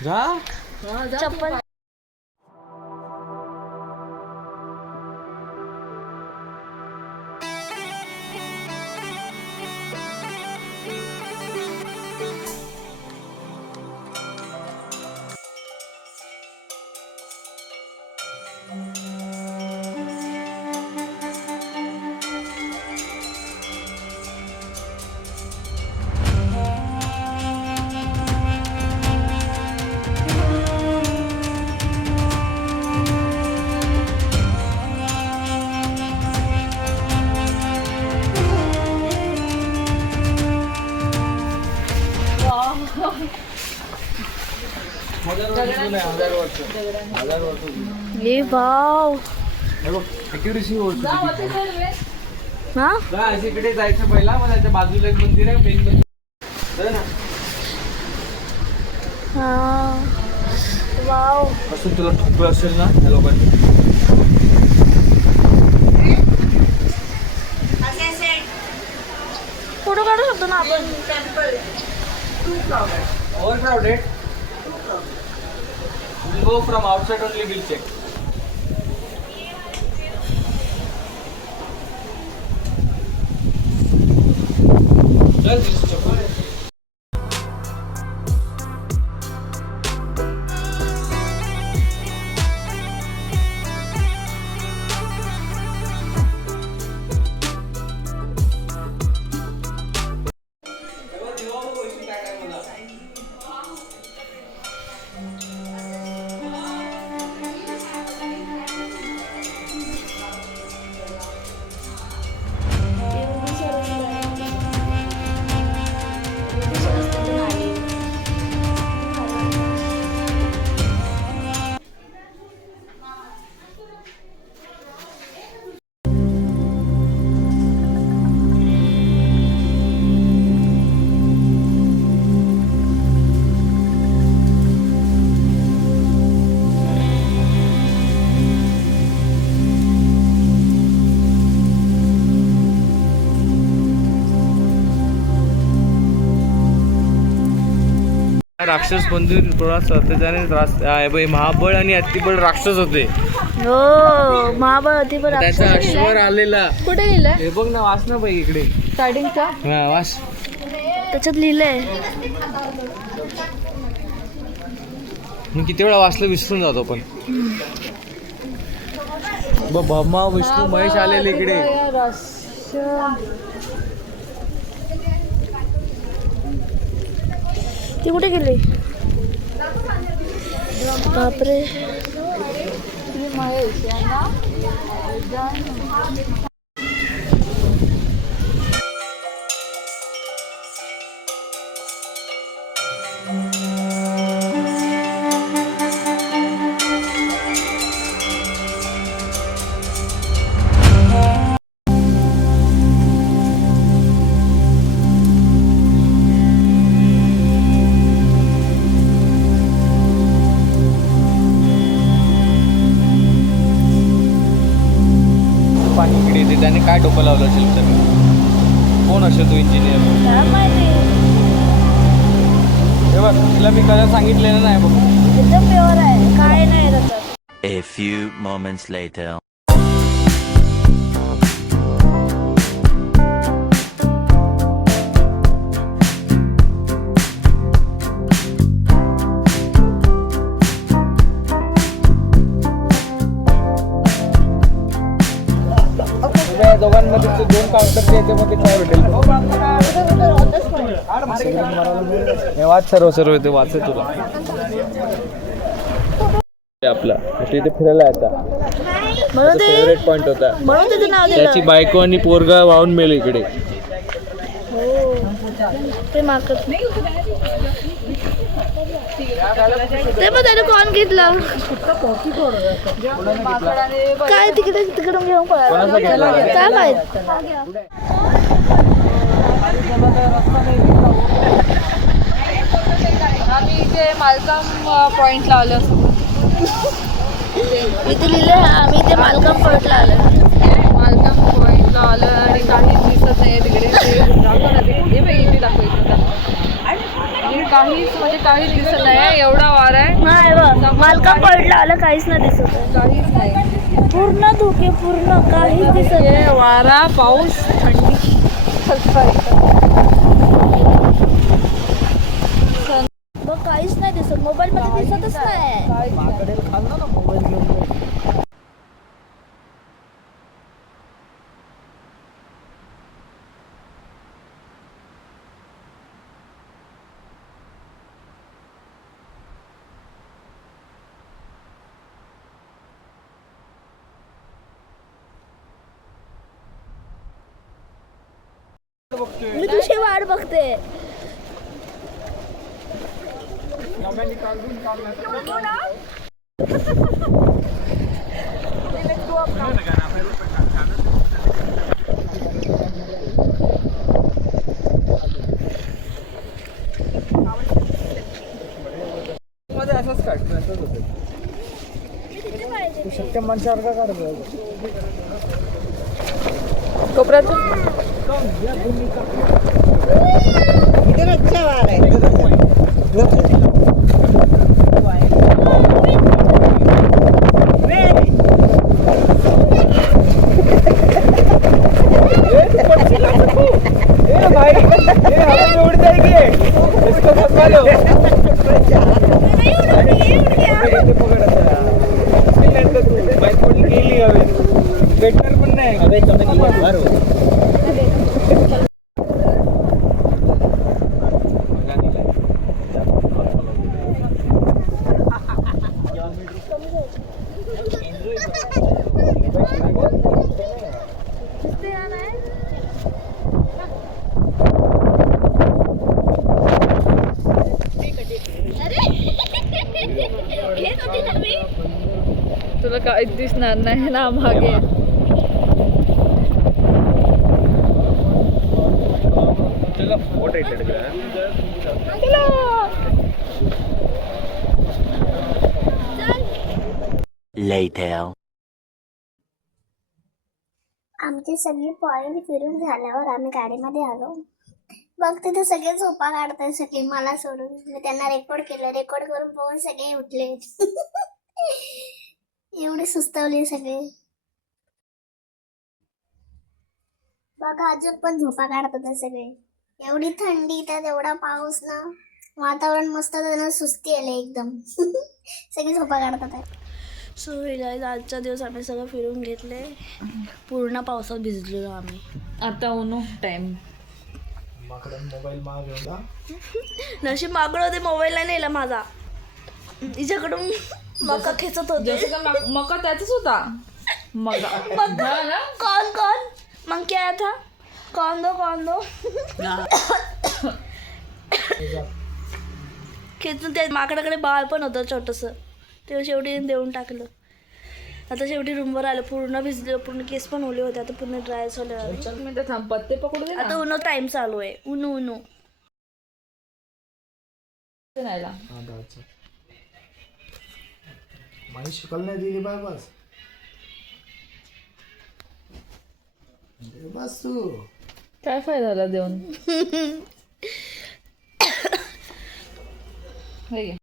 जा चप्पल ये वाव हा इकडे जायचं पहिला मग त्याच्या बाजूला एक मंदिर आहे मेन मंदिर ना हा वाव असून तुला ठोकळ असेल ना त्या लोकांनी फोटो काढू शकतो ना आपण overcrowded. We'll go from outside only. We'll check. Chal, this chapel. राक्षस मंदिर त्याने महाबळ आणि अतिबळ राक्षस होते हो महाबळ अतिबळ त्याचा अश्वर आलेला कुठे लिहिलंय हे बघ ना वाच ना बाई इकडे स्टार्टिंगचा हा वाच त्याच्यात लिहिलंय मी किती वेळा वाचलं विसरून जातो पण ब्रह्मा विष्णू महेश आलेले इकडे ती कुठे गेली बापरे महेश पाणी इकडे येते त्याने काय डोकं लावलं असेल तर कोण असेल तो इंजिनियर हे बघ तुला मी कलर सांगितलेलं नाही बघ एकदम प्युअर आहे काय नाही त्याच्यात A few moments later. दोघांमध्ये दोन काउंटर याच्यामध्ये काय भेटेल हे वाच सर्व ते वाच तुला आपला इथे फिरायला आता फेवरेट पॉइंट होता म्हणून त्याचं नाव दिलं त्याची बायको आणि पोरगा वाहून मेले इकडे ते मार्केट ते पण त्याने कॉन घेतलं काय तिकडे तिकडून घेऊन पळाला काय माहित आम्ही इथे मालकाम पॉइंटला आलो इथे लिहिले आम्ही इथे मालकाम पॉइंटला आलो मालकाम पॉइंटला आलो आणि काहीच दिसत नाही तिकडे ते दाखव ना ते हे बघ इथे दाखव इथं काहीच म्हणजे काहीच दिसत नाही एवढा वारा आहे. नाही बघ मालका पडला आलं काहीच नाही दिसत आहे. काहीच नाही. पूर्ण धुके पूर्ण काहीच दिसत नाही. हे वारा पाऊस थंडी बघ काहीच नाही दिसत मोबाईल मध्ये दिसतच नाही. मी तुझी वाट बघते. असंच काढतो असंच होतं. तू शक्य माणसासारखा काढतो कोपऱ्यातून बेटर पण नाही तुला काहीच दिसणार नाही ना मागे. चला फोटो येते Later. आमची सगळी पॉईंट फिरून झाल्यावर आम्ही गाडीमध्ये आलो. मग तिथे सगळे झोपा काढतात सगळे मला सोडून. मी त्यांना रेकॉर्ड केलं. रेकॉर्ड करून बघून सगळे उठले. एवढे सुस्तवले सगळे. बघा अजून पण झोपा काढतात सगळे. एवढी थंडी त्यात एवढा पाऊस ना. वातावरण मस्त त्यांना सुस्ती आले एकदम. सगळे झोपा काढतात आहे. सो गाईज आजचा दिवस आम्ही सगळं फिरून घेतले. पूर्ण पावसात भिजलेलो आम्ही. आता उनो टाइम मोबाईल माग घेऊन नशीब मागड होते मोबाईल नाही नेला माझा. तिच्याकडून मका खेचत होते. मका त्याचाच होता. कौन कौन मग क्या था कौन दो खेचून त्या माकडाकडे बाळ पण होतं छोटंसं. ते शेवटी देऊन टाकलं. आता शेवटी रूमवर आलं. पूर्ण भिजलं. पूर्ण केस पण ओले होते. आता पूर्ण ड्राय झाले. मी तर पत्ते पकडू दे आता उनो टाइम चालू आहे. उनो ना. माझी शिकल नाही दिली बाय बस बस तू काय फायदा झाला देऊन. हे घे.